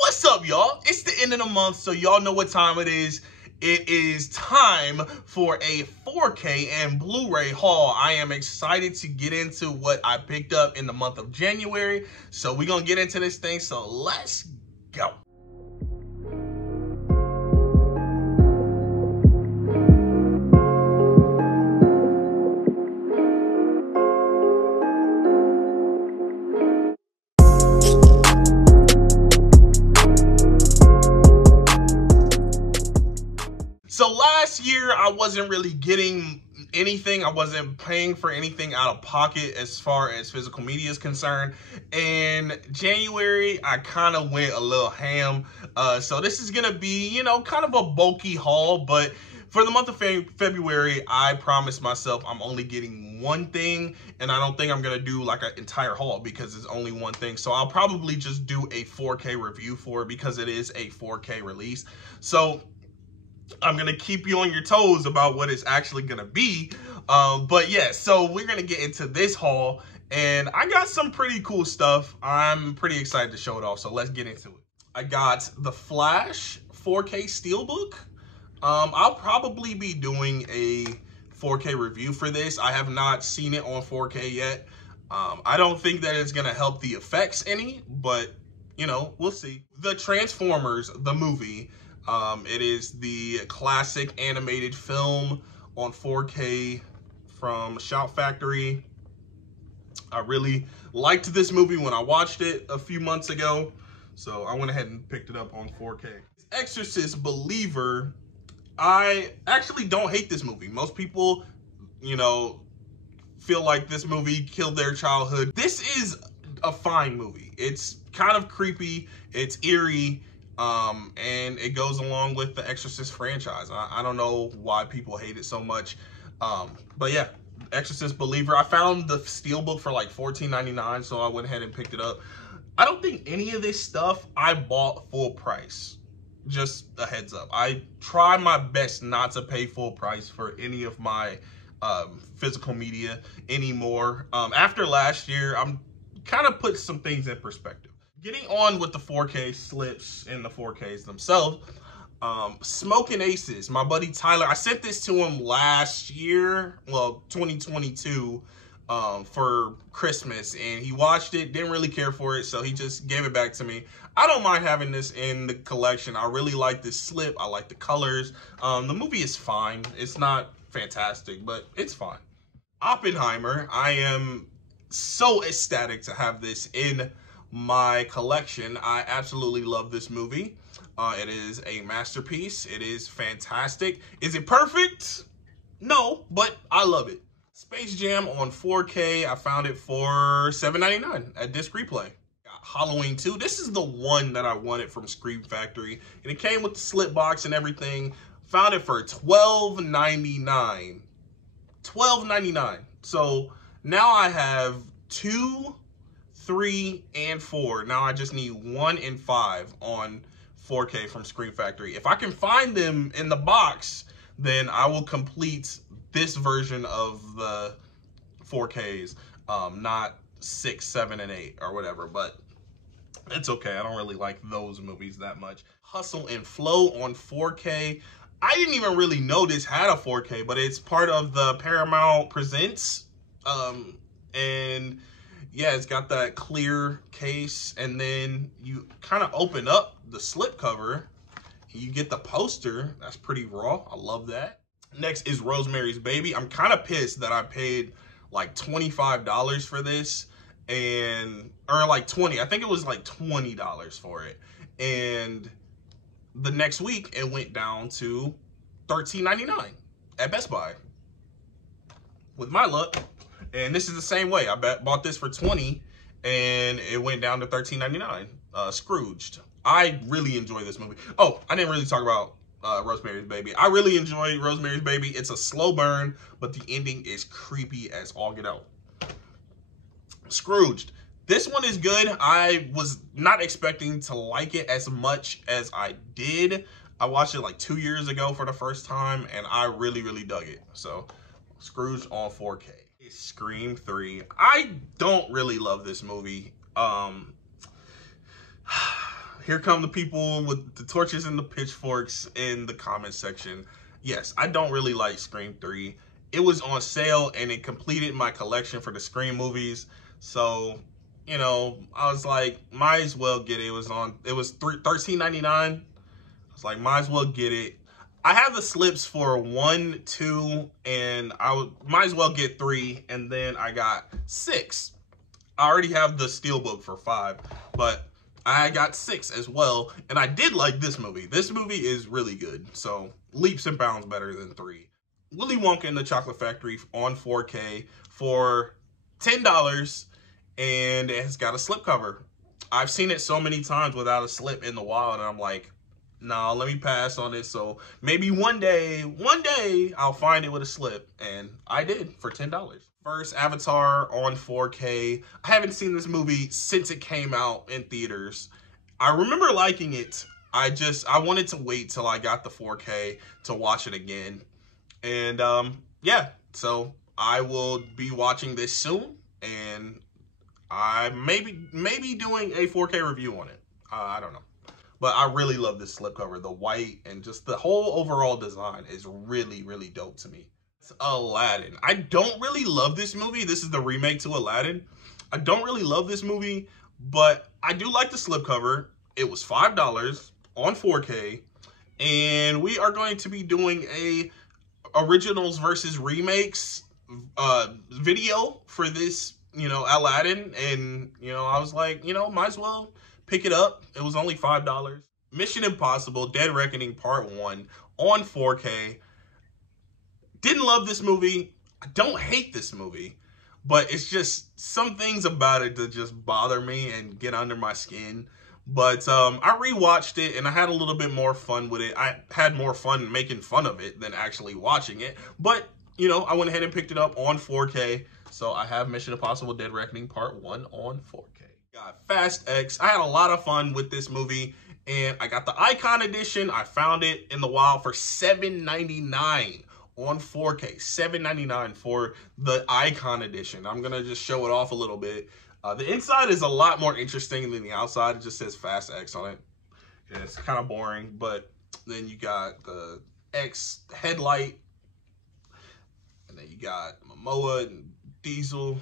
What's up, y'all? It's the end of the month, so y'all know what time it is. It is time for a 4K and Blu-ray haul. I am excited to get into what I picked up in the month of January. So we're going to get into this thing, so let's go. So last year, I wasn't really getting anything. I wasn't paying for anything out of pocket as far as physical media is concerned. In January, I kind of went a little ham. So this is going to be, you know, kind of a bulky haul. But for the month of February, I promised myself I'm only getting one thing. And I don't think I'm going to do like an entire haul because it's only one thing. So I'll probably just do a 4K review for it because it is a 4K release. So I'm going to keep you on your toes about what it's actually going to be. But yeah, so we're going to get into this haul. And I got some pretty cool stuff. I'm pretty excited to show it off. So let's get into it. I got the Flash 4K Steelbook. I'll probably be doing a 4K review for this. I have not seen it on 4K yet. I don't think that it's going to help the effects any, but, you know, we'll see. The Transformers, the movie. It is the classic animated film on 4K from Shout Factory. I really liked this movie when I watched it a few months ago, so I went ahead and picked it up on 4K. Exorcist Believer, I actually don't hate this movie. Most people, you know, feel like this movie killed their childhood. This is a fine movie. It's kind of creepy, it's eerie, and it goes along with the Exorcist franchise. I don't know why people hate it so much. But yeah, Exorcist Believer. I found the Steelbook for like $14.99, so I went ahead and picked it up. I don't think any of this stuff I bought full price. Just a heads up. I try my best not to pay full price for any of my physical media anymore. After last year, I'm kind of put some things in perspective. Getting on with the 4K slips and the 4Ks themselves, Smoking Aces, my buddy Tyler, I sent this to him last year, well, 2022, for Christmas, and he watched it, didn't really care for it, so he just gave it back to me. I don't mind having this in the collection. I really like this slip. I like the colors. The movie is fine. It's not fantastic, but it's fine. Oppenheimer, I am so ecstatic to have this in my collection. I absolutely love this movie. It is a masterpiece. It is fantastic. Is it perfect? No, but I love it. Space Jam on 4K. I found it for $7.99 at Disc Replay. Halloween 2. This is the one that I wanted from Scream Factory, and it came with the slip box and everything. Found it for $12.99. $12.99. So now I have 2, 3, and 4. Now I just need 1 and 5 on 4K from Scream Factory. If I can find them in the box, then I will complete this version of the 4Ks, not 6, 7, and 8 or whatever, but it's okay. I don't really like those movies that much. Hustle and Flow on 4K. I didn't even really know this had a 4K, but it's part of the Paramount Presents, and yeah, it's got that clear case, and then you kind of open up the slipcover, you get the poster. That's pretty raw. I love that. Next is Rosemary's Baby. I'm kind of pissed that I paid like $25 for this, or like 20. I think it was like $20 for it. And the next week, it went down to $13.99 at Best Buy. With my luck. And this is the same way. I bought this for $20 and it went down to $13.99. Scrooged. I really enjoy this movie. Oh, I didn't really talk about Rosemary's Baby. I really enjoy Rosemary's Baby. It's a slow burn, but the ending is creepy as all get out. Scrooged. This one is good. I was not expecting to like it as much as I did. I watched it like 2 years ago for the first time, and I really, really dug it. So, Scrooged on 4K. Scream 3. I don't really love this movie. here come the people with the torches and the pitchforks in the comment section. Yes, I don't really like Scream 3. It was on sale and it completed my collection for the Scream movies. So, you know, I was like, might as well get it. It was $13.99. I was like, might as well get it. I have the slips for 1, 2, and might as well get 3, and then I got 6. I already have the steelbook for 5, but I got 6 as well, and I did like this movie. This movie is really good, so leaps and bounds better than 3. Willy Wonka and the Chocolate Factory on 4K for $10, and it has got a slipcover. I've seen it so many times without a slip in the wild, and I'm like, no, let me pass on it. So maybe one day, I'll find it with a slip, and I did for $10. First Avatar on 4K. I haven't seen this movie since it came out in theaters. I remember liking it. I wanted to wait till I got the 4K to watch it again. And yeah, so I will be watching this soon, and I may be doing a 4K review on it. I don't know. But I really love this slipcover. The white and just the whole overall design is really, really dope to me. It's Aladdin. I don't really love this movie. This is the remake to Aladdin. I don't really love this movie, but I do like the slipcover. It was $5 on 4K, and we are going to be doing a originals versus remakes video for this, you know, Aladdin. And, you know, I was like, you know, might as well pick it up. It was only $5. Mission Impossible Dead Reckoning Part 1 on 4K. Didn't love this movie. I don't hate this movie, but it's just some things about it that just bother me and get under my skin. But I rewatched it and I had a little bit more fun with it. I had more fun making fun of it than actually watching it. But, you know, I went ahead and picked it up on 4K. So I have Mission Impossible Dead Reckoning Part 1 on 4K. Got Fast X. I had a lot of fun with this movie, and I got the Icon Edition. I found it in the wild for $7.99 on 4K. $7.99 for the Icon Edition. I'm gonna just show it off a little bit. The inside is a lot more interesting than the outside. It just says Fast X on it. Yeah, it's kind of boring, but then you got the X headlight, and then you got Momoa and Diesel.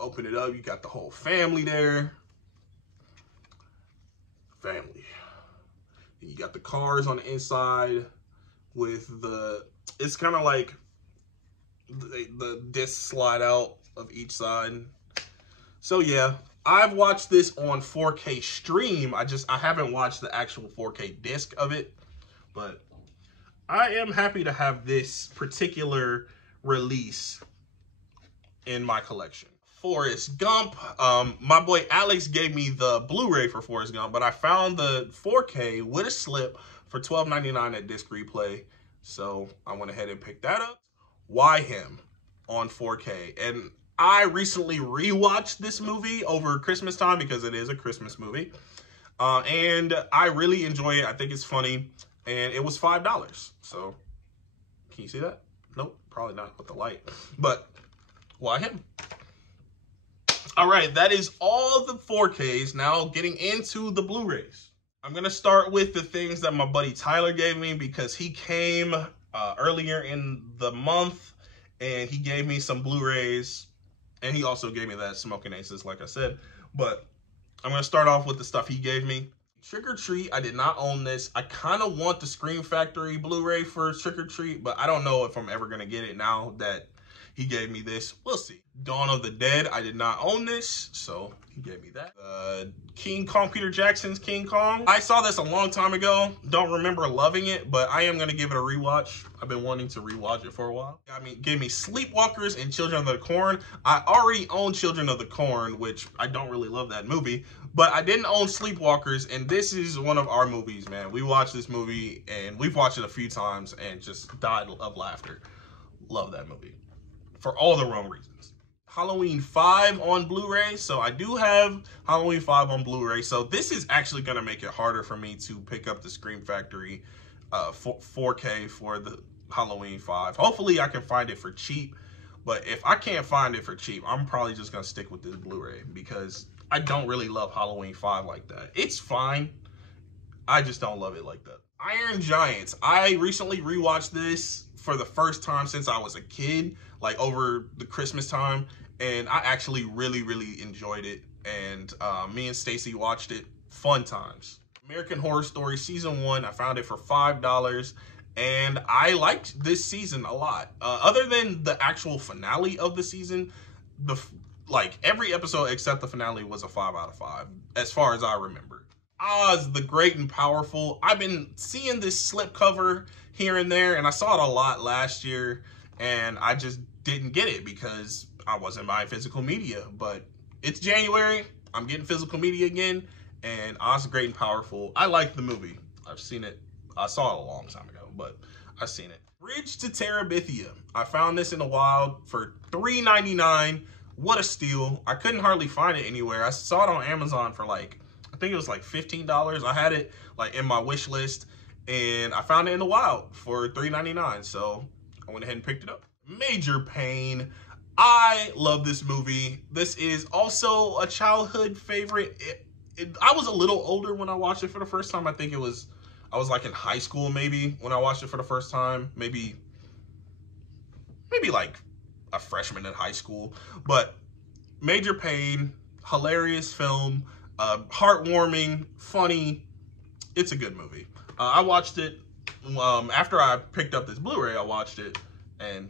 Open it up, you got the whole family there. Family. And you got the cars on the inside with it's kind of like the discs slide out of each side. So yeah, I've watched this on 4K stream. I haven't watched the actual 4K disc of it, but I am happy to have this particular release in my collection. Forrest Gump. My boy Alex gave me the Blu-ray for Forrest Gump, but I found the 4K with a slip for $12.99 at Disc Replay. So I went ahead and picked that up. Why Him on 4K. And I recently rewatched this movie over Christmas time because it is a Christmas movie. And I really enjoy it. I think it's funny. And it was $5. So can you see that? Nope, probably not with the light. But why him? All right, that is all the 4Ks. Now getting into the Blu-rays. I'm going to start with the things that my buddy Tyler gave me because he came earlier in the month and he gave me some Blu-rays, and he also gave me that Smoking Aces, like I said. But I'm going to start off with the stuff he gave me. Trick or Treat, I did not own this. I kind of want the Scream Factory Blu-ray for Trick or Treat, but I don't know if I'm ever going to get it now that he gave me this. We'll see. Dawn of the Dead, I did not own this, so he gave me that. King Kong, Peter Jackson's King Kong. I saw this a long time ago. Don't remember loving it, but I am going to give it a rewatch. I've been wanting to rewatch it for a while. Gave me Sleepwalkers and Children of the Corn. I already own Children of the Corn, which I don't really love that movie, but I didn't own Sleepwalkers, and this is one of our movies, man. We watched this movie, and we've watched it a few times and just died of laughter. Love that movie for all the wrong reasons. Halloween 5 on Blu-ray. So I do have Halloween 5 on Blu-ray. So this is actually going to make it harder for me to pick up the Scream Factory 4K for the Halloween 5. Hopefully I can find it for cheap. But if I can't find it for cheap, I'm probably just going to stick with this Blu-ray because I don't really love Halloween 5 like that. It's fine. I just don't love it like that. Iron Giants. I recently rewatched this for the first time since I was a kid, like over the Christmas time, and I actually really enjoyed it. And me and Stacy watched it. Fun times. American Horror Story Season 1. I found it for $5. And I liked this season a lot. Other than the actual finale of the season, every episode except the finale was a 5 out of 5, as far as I remember. Oz the Great and Powerful. I've been seeing this slipcover here and there, and I saw it a lot last year, and I just didn't get it because I wasn't buying physical media. But it's January. I'm getting physical media again, and Oz the Great and Powerful. I like the movie. I've seen it. I saw it a long time ago, but I've seen it. Bridge to Terabithia. I found this in the wild for $3.99. What a steal. I couldn't hardly find it anywhere. I saw it on Amazon for I think it was like $15. I had it in my wish list, and I found it in the wild for $3.99. So I went ahead and picked it up. Major Pain. I love this movie. This is also a childhood favorite. I was a little older when I watched it for the first time. I think I was like in high school maybe when I watched it for the first time. Maybe like a freshman in high school. But Major Pain, hilarious film, heartwarming, funny. It's a good movie. I watched it after I picked up this Blu-ray. I watched it, and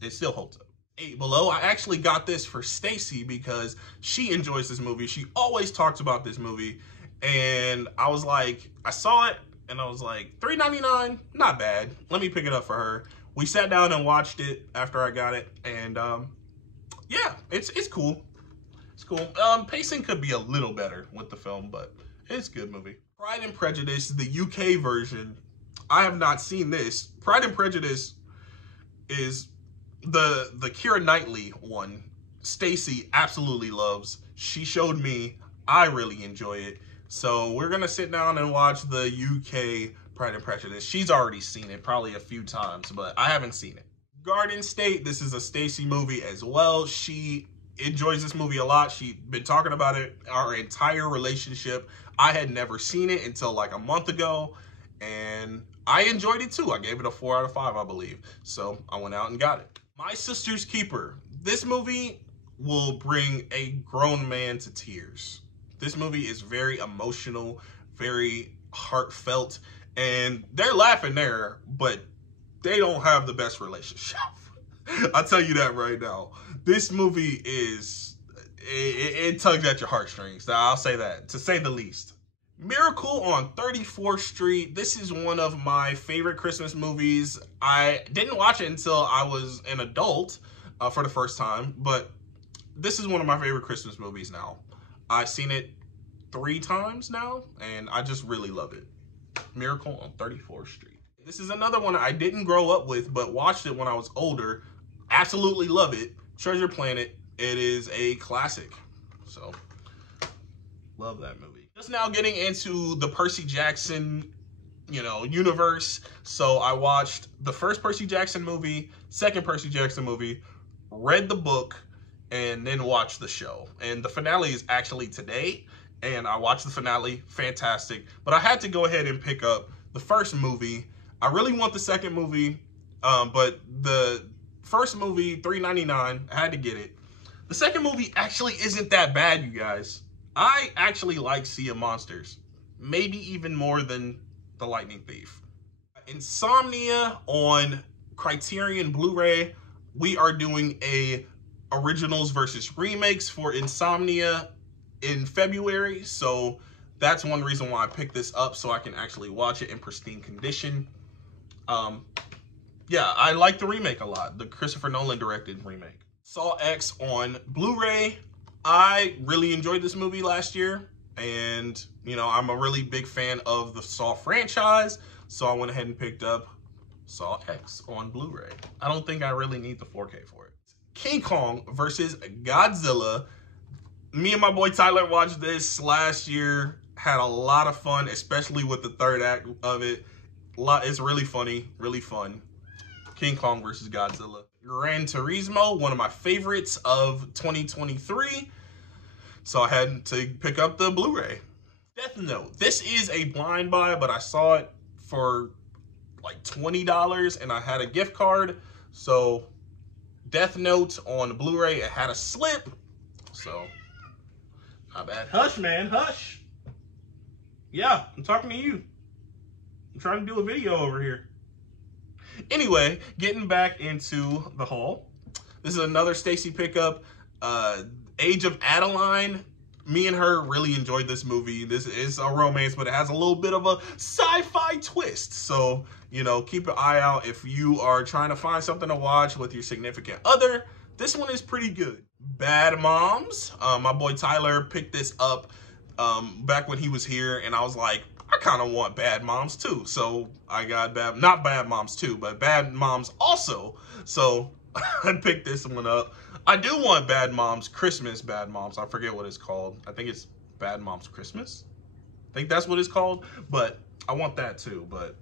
it still holds up. 8 Below. I actually got this for Stacy because she enjoys this movie. She always talks about this movie, and I was like, I saw it, and I was like, $3.99, not bad. Let me pick it up for her. We sat down and watched it after I got it, and yeah, it's cool. It's cool. Pacing could be a little better with the film, but it's a good movie. Pride and Prejudice, the UK version. I have not seen this. Pride and Prejudice is the Keira Knightley one. Stacy absolutely loves. She showed me. I really enjoy it. So we're gonna sit down and watch the UK Pride and Prejudice. She's already seen it probably a few times, but I haven't seen it. Garden State. This is a Stacy movie as well. She enjoys this movie a lot. She's been talking about it our entire relationship. I had never seen it until like a month ago, and I enjoyed it too. I gave it a 4 out of 5, I believe. So I went out and got it. My Sister's Keeper. This movie will bring a grown man to tears. This movie is very emotional, very heartfelt, and they're laughing there, but they don't have the best relationship. I'll tell you that right now. This movie it tugs at your heartstrings. I'll say that, to say the least. Miracle on 34th Street. This is one of my favorite Christmas movies. I didn't watch it until I was an adult for the first time, but this is one of my favorite Christmas movies now. I've seen it 3 times now, and I just really love it. Miracle on 34th Street. This is another one I didn't grow up with, but watched it when I was older. Absolutely love it. Treasure Planet. It is a classic. So, love that movie. Just now getting into the Percy Jackson, universe. So I watched the first Percy Jackson movie, second Percy Jackson movie, read the book, and then watched the show. And the finale is actually today, and I watched the finale. Fantastic. But I had to go ahead and pick up the first movie. I really want the second movie, but the first movie, $3.99, I had to get it. The second movie actually isn't that bad, you guys. I actually like Sea of Monsters, maybe even more than The Lightning Thief. Insomnia on Criterion Blu-ray. We are doing a originals versus remakes for Insomnia in February, so that's one reason why I picked this up, so I can actually watch it in pristine condition. Yeah, I like the remake a lot, the Christopher Nolan directed remake. Saw X on Blu-ray. I really enjoyed this movie last year, and I'm a really big fan of the Saw franchise, so I went ahead and picked up Saw X on Blu-ray. I don't think I really need the 4K for it. King Kong versus Godzilla. Me and my boy Tyler watched this last year, had a lot of fun, especially with the third act of it. It's really funny, really fun. King Kong versus Godzilla. Gran Turismo, one of my favorites of 2023. So I had to pick up the Blu-ray. Death Note. This is a blind buy, but I saw it for like $20 and I had a gift card. So Death Note on Blu-ray, it had a slip. So not bad. Hush, man, hush. Yeah, I'm talking to you. I'm trying to do a video over here. Anyway, getting back into the haul. This is another Stacy pickup. Age of Adeline. Me and her really enjoyed this movie. This is a romance, but it has a little bit of a sci-fi twist. So, you know, keep an eye out if you are trying to find something to watch with your significant other. This one is pretty good. Bad Moms. My boy Tyler picked this up back when he was here, and I was like, I kind of want Bad Moms too. So I got not Bad Moms 2, but Bad Moms also. So I picked this one up. I do want Bad Moms Christmas Bad Moms. I forget what it's called. I think it's Bad Moms Christmas. I think that's what it's called. But I want that too. But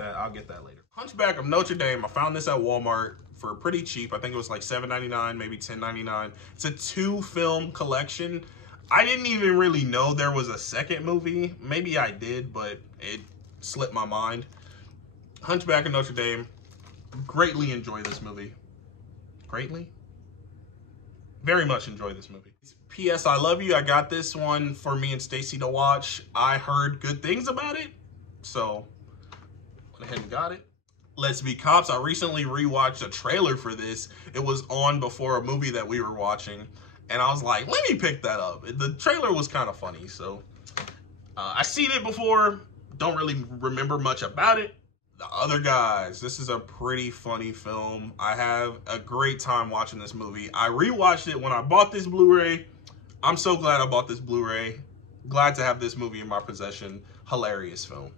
I'll get that later. Hunchback of Notre Dame. I found this at Walmart for pretty cheap. I think it was like $7.99, maybe $10.99. It's a 2-film collection. I didn't even really know there was a second movie. Maybe I did, but it slipped my mind. Hunchback of Notre Dame. Greatly enjoy this movie. Greatly? Very much enjoy this movie. P.S. I love you. I got this one for me and Stacy to watch. I heard good things about it, so went ahead and got it. Let's Be Cops. I recently rewatched a trailer for this. It was on before a movie that we were watching, and I was like, let me pick that up. The trailer was kind of funny, so I've seen it before. Don't really remember much about it. The Other Guys. This is a pretty funny film. I have a great time watching this movie. I rewatched it when I bought this Blu-ray. I'm so glad I bought this Blu-ray. Glad to have this movie in my possession. Hilarious film.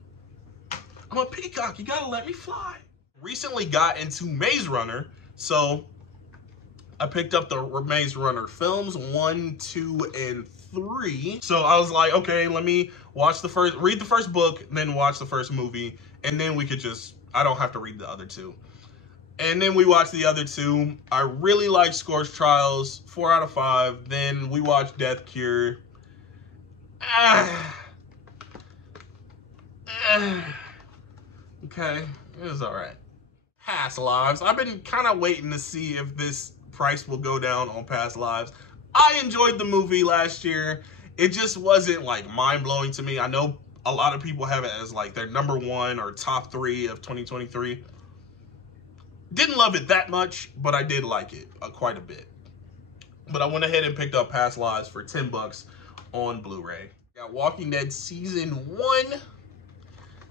I'm a peacock. You gotta let me fly. Recently got into Maze Runner. So I picked up the Maze Runner films 1, 2, and 3. So I was like, okay, let me read the first book, then watch the first movie. And then we could I don't have to read the other 2. And then we watched the other 2. I really liked Scorched Trials, 4 out of 5. Then we watched Death Cure. Okay, it was all right. Past Lives. I've been kind of waiting to see if this price will go down on Past Lives. I enjoyed the movie last year. It just wasn't like mind-blowing to me. I know a lot of people have it as like their #1 or top 3 of 2023. Didn't love it that much, but I did like it quite a bit. But I went ahead and picked up Past Lives for $10 on Blu-ray. Got Walking Dead Season 1,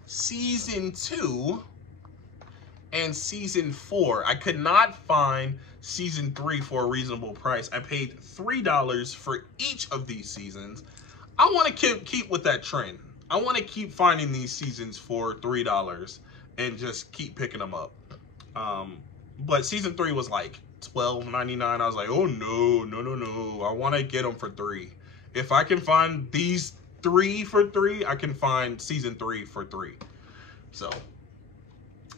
Season 2, and Season 4. I could not find Season 3 for a reasonable price. I paid $3 for each of these seasons. I want to keep with that trend. I want to keep finding these seasons for $3 and just keep picking them up. But Season 3 was like $12.99. I was like, oh no. I want to get them for $3. If I can find these 3 for $3, I can find Season 3 for $3. So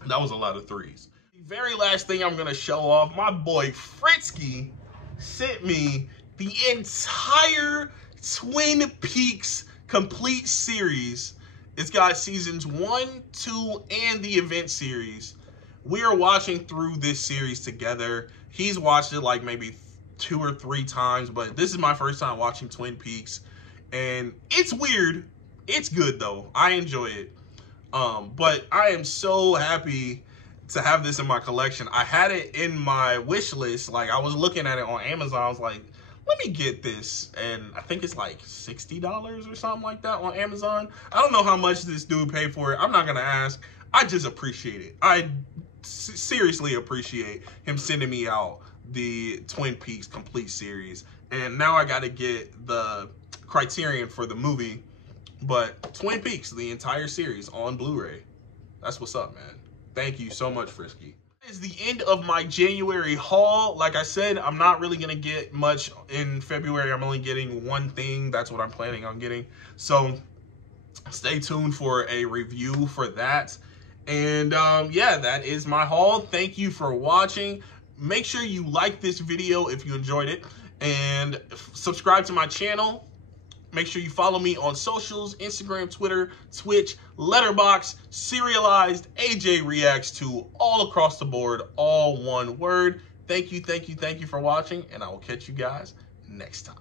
that was a lot of 3s. The very last thing I'm going to show off, my boy Fritzky sent me the entire Twin Peaks complete series. It's got seasons 1, 2, and the event series. We are watching through this series together. He's watched it like maybe 2 or 3 times, but this is my first time watching Twin Peaks, and it's weird. It's good though. I enjoy it. But I am so happy to have this in my collection. I had it in my wish list. Like, I was looking at it on Amazon. I was like, let me get this. And I think it's like $60 or something like that on Amazon. I don't know how much this dude paid for it. I'm not going to ask. I just appreciate it. I seriously appreciate him sending me out the Twin Peaks complete series. And now I got to get the Criterion for the movie. But Twin Peaks, the entire series on Blu-ray. That's what's up, man. Thank you so much, Frisky. That is the end of my January haul. Like I said, I'm not really going to get much in February. I'm only getting one thing. That's what I'm planning on getting. So stay tuned for a review for that. And yeah, that is my haul. Thank you for watching. Make sure you like this video if you enjoyed it. And subscribe to my channel. Make sure you follow me on socials, Instagram, Twitter, Twitch, Letterboxd, Serialized, AJREACTS2, all across the board, all one word. Thank you for watching, and I will catch you guys next time.